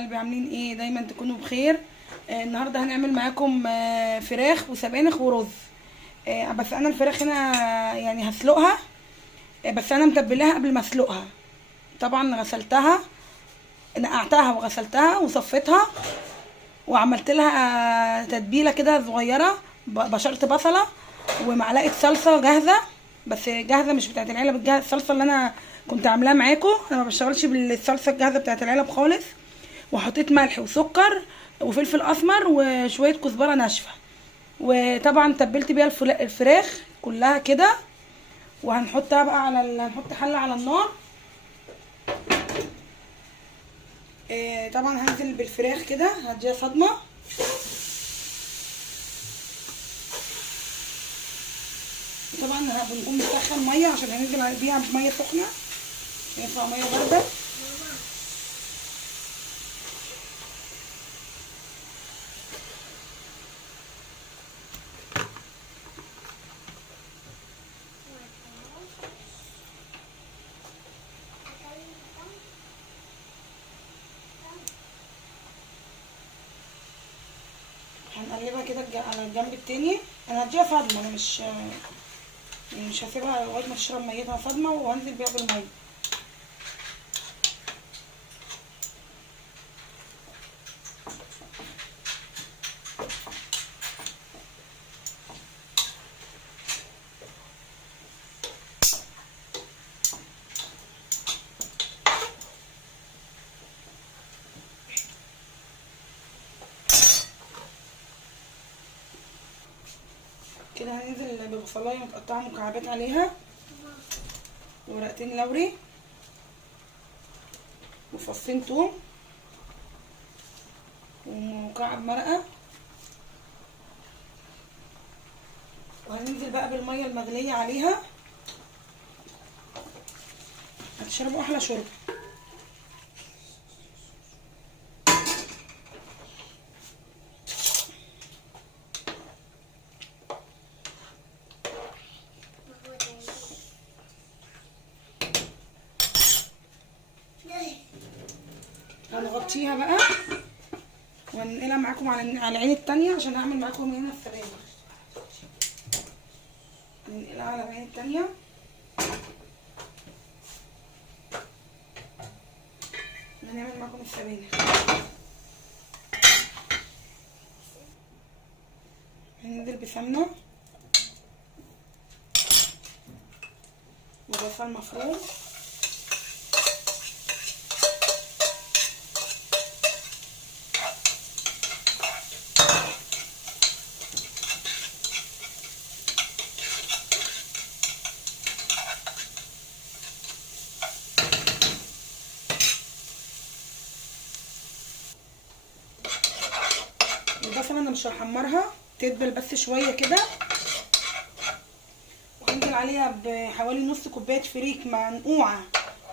قلبي، عاملين ايه؟ دايما تكونوا بخير. النهارده هنعمل معاكم فراخ وسبانخ ورز. بس انا الفراخ هنا يعني هسلقها. بس انا متبلاها قبل ما اسلقها. طبعا غسلتها، نقعتها وغسلتها وصفيتها، وعملت لها تتبيله كده صغيره. بشرت بصله ومعلقه صلصه جاهزه، بس جاهزه مش بتاعت العلب الجاهزه. الصلصه اللي انا كنت عاملاها معاكم، انا ما بشتغلش بالصلصه الجاهزه بتاعت العلب خالص. وحطيت ملح وسكر وفلفل اسمر وشويه كزبره ناشفه. وطبعا تبلت بيها الفراخ كلها كده. وهنحطها بقى هنحط حله على النار. طبعا هنزل بالفراخ كده هديها صدمه. طبعا بنكون بنسخن ميه عشان هننزل بيها بميه سخنه، ينفع ميه بارده. هنقلبها كده على الجنب التاني. انا هديها صدمه، انا مش هسيبها لغايه ما تشرب ميتها صدمه، وهنزل بيها بالميه. كده هننزل ببصلايه متقطعه مكعبات عليها، وورقتين لوري، وفصين توم، ومكعب مرقه. وهننزل بقى بالميه المغليه عليها، هتشربوا احلى شرب. هنغطيها بقى وهننقلها معاكم على العين التانية عشان هعمل معاكم هنا السبانخ. هننقلها على العين التانية. هنعمل معاكم السبانخ. هننزل بسمنة وبصل مفروم البصلة انا مش هحمرها، تدبل بس شويه كده. وهنزل عليها بحوالي نص كوبايه فريك منقوعه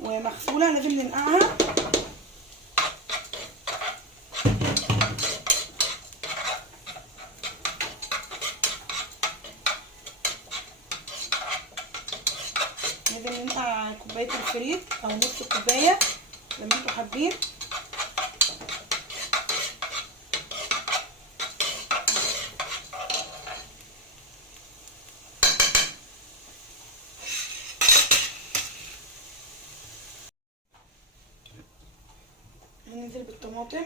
ومغسوله، لازم ننقعها. لازم ننقع كوبايه الفريك او نص كوبايه زي ما انتوا حابين. هننزل بالطماطم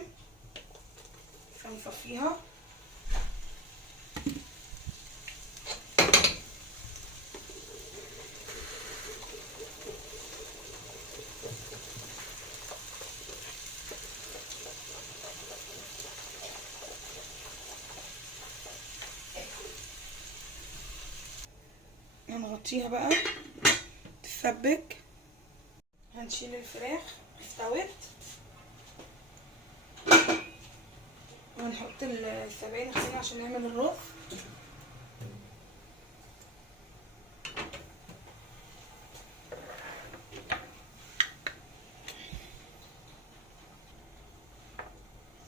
هنصفيها. هنغطيها بقى تتسبك. هنشيل الفراخ استوت، ونحط السبانخ هنا عشان نعمل الرز.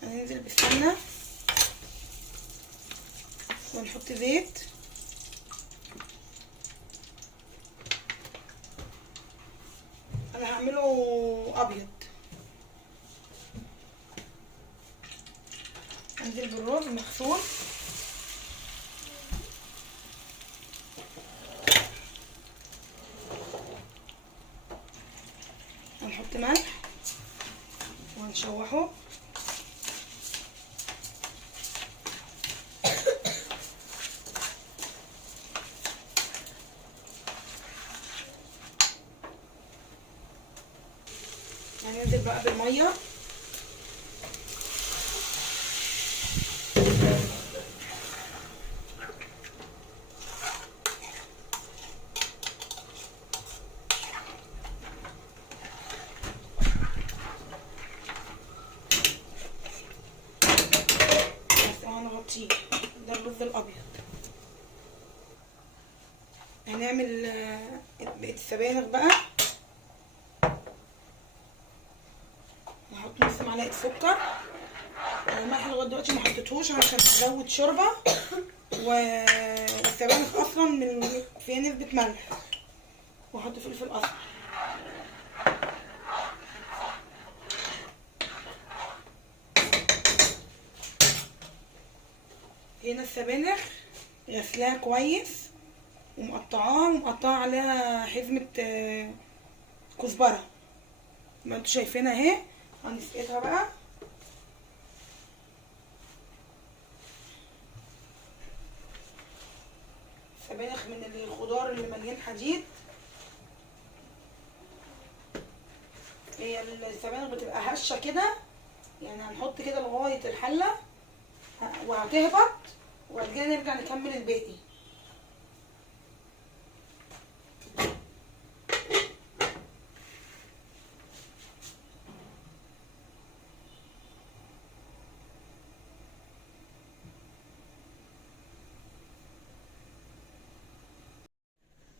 هننزل بالسمنه ونحط زيت. انا هعمله ابيض. انزل بالرز مغسول. هنحط ملح وهنشوحه. هننزل بقى بالميه. هنغطيه. ده الرز الابيض. هنعمل بقية السبانخ بقى. نحط نص معلقه سكر. الملح لغايه دلوقتي ما حطيتهوش عشان ازود شوربه، والسبانخ اصلا من فيها نسبه ملح. واحط فلفل اسمر. هنا السبانخ غسلاها كويس ومقطعاها عليها حزمه كزبره، ما انتوا شايفينها اهي. هنسقطها بقى. سبانخ من الخضار اللي مليان حديد. هي السبانخ بتبقى هشه كده، يعني هنحط كده لغايه الحله وهتهبط، وبعد كده نرجع نكمل الباقي.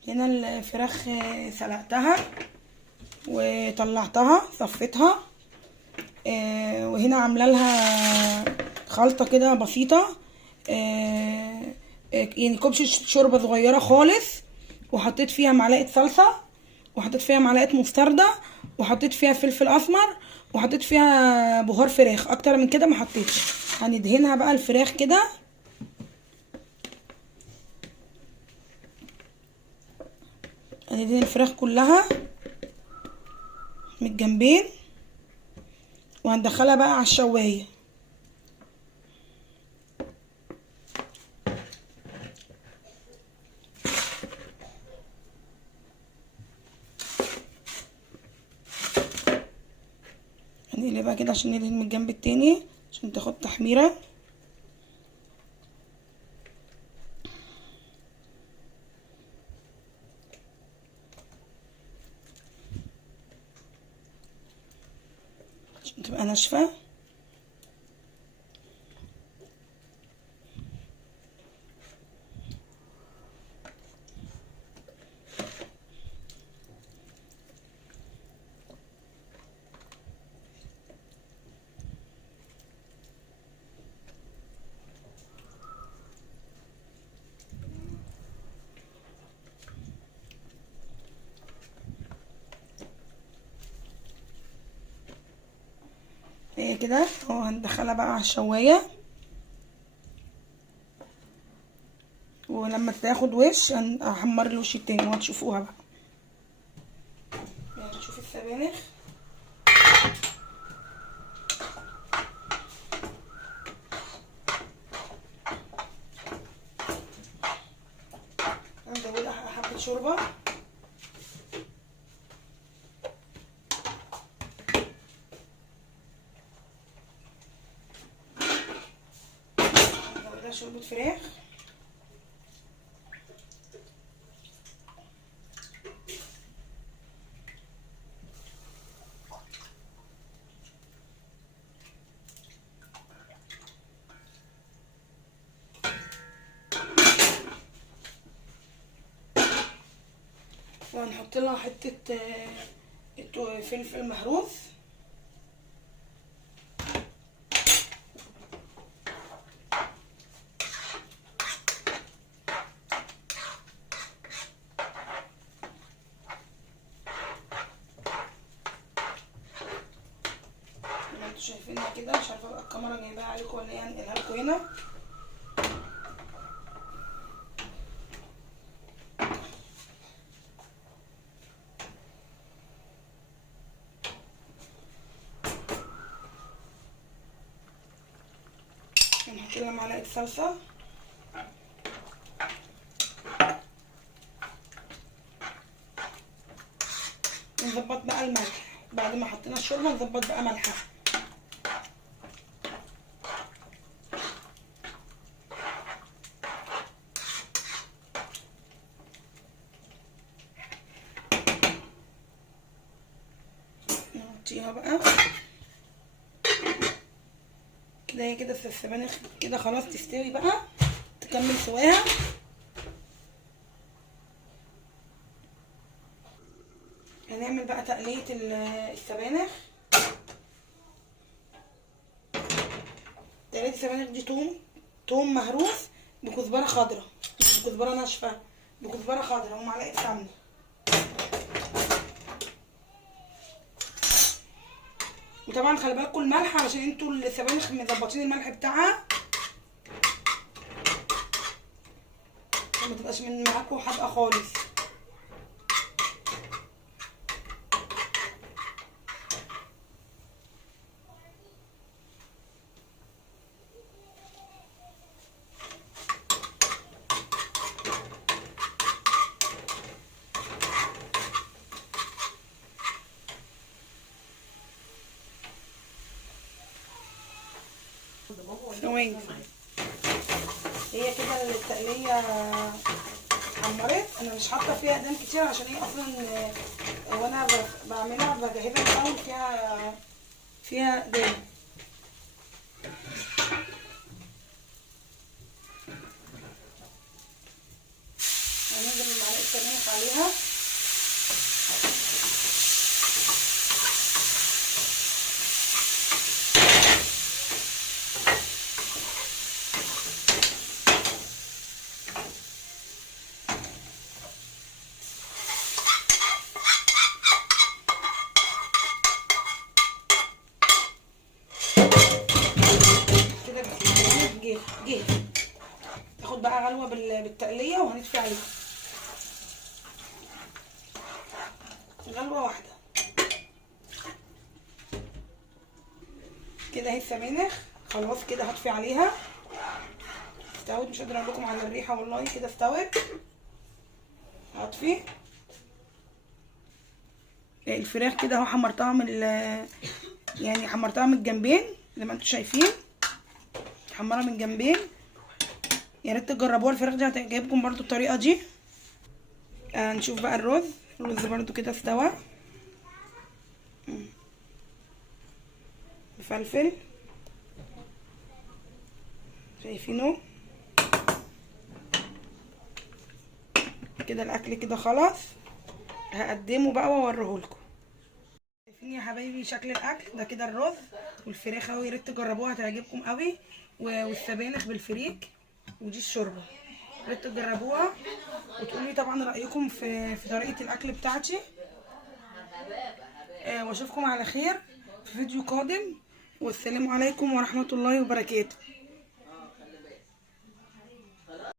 هنا الفراخ سلقتها وطلعتها صفيتها. وهنا عامله لها خلطه كده بسيطه، يعني كوبشه شوربه صغيره خالص، وحطيت فيها معلقه صلصه، وحطيت فيها معلقه مستردة، وحطيت فيها فلفل اسمر، وحطيت فيها بهار فراخ. اكتر من كده ما حطيتش. هندهنها بقى الفراخ كده. هندهن الفراخ كلها من الجنبين، وهندخلها بقى على الشوايه. هنقلبها كده عشان ندهن من الجنب التاني عشان تاخد تحميره. عشان تبقى ناشفه. هي كده اهو. هندخلها بقى على الشوايه، ولما تاخد وش هحمر الوش التاني وهتشوفوها بقى. يعني نشوف السبانخ. هنزودها حبه شوربه. هنزودها شوربه فراخ. وهنحط لها حته فلفل مهروس. انتوا شايفين شايفينها كده، مش عارفه بقى الكاميرا جايباها عليكم ولا ايه، هنقلها لكم هنا. هنحط لها معلقه صلصه، نظبط بقى الملح بعد ما حطينا الشوربه، نظبط بقى ملحها. نغطيها بقى كده، هي كده السبانخ كده خلاص تستوي بقى، تكمل سواها. هنعمل بقى تقلية السبانخ. تقلية السبانخ دي توم مهروس بكزبرة خضراء، مش بكزبرة ناشفة، بكزبرة خضراء ومعلقة سمنة. وطبعا خلي بالكم الملح علشان انتوا السبانخ مظبطين الملح بتاعها، ما تبقاش من معاكم حادقة خالص. ثواني، هي كده التقليه اتحمرت. انا مش حاطه فيها دم كتير عشان هي اصلا وانا بعملها بجهزها الاول فيها دم. هننزل بمعلقه سبانخ عليها، جه تاخد بقى غلوه بالتقليه، وهنطفي عليها غلوه واحده كده. اهي السبانخ خلاص كده هطفي عليها، استوت. مش قادره اقول لكم على الريحه والله، كده استوت. هطفي الفراخ كده اهو، حمرتها يعني حمرتها من الجنبين زي ما انتم شايفين، محمره من الجنبين. يا ريت تجربوها، الفراخ دي هتعجبكم برضو الطريقه دي. نشوف بقى الرز برضو كده استوى. فلفل شايفينه كده. الاكل كده خلاص، هقدمه بقى واوريهولكم. شايفين يا حبايبي شكل الاكل ده كده، الرز والفراخ اهو. يا ريت تجربوها هتعجبكم قوي، والسبانخ بالفريك، ودي الشوربه. يا ريت تجربوها وتقولوا لي طبعا رايكم في طريقه الاكل بتاعتي. واشوفكم على خير في فيديو قادم، والسلام عليكم ورحمه الله وبركاته.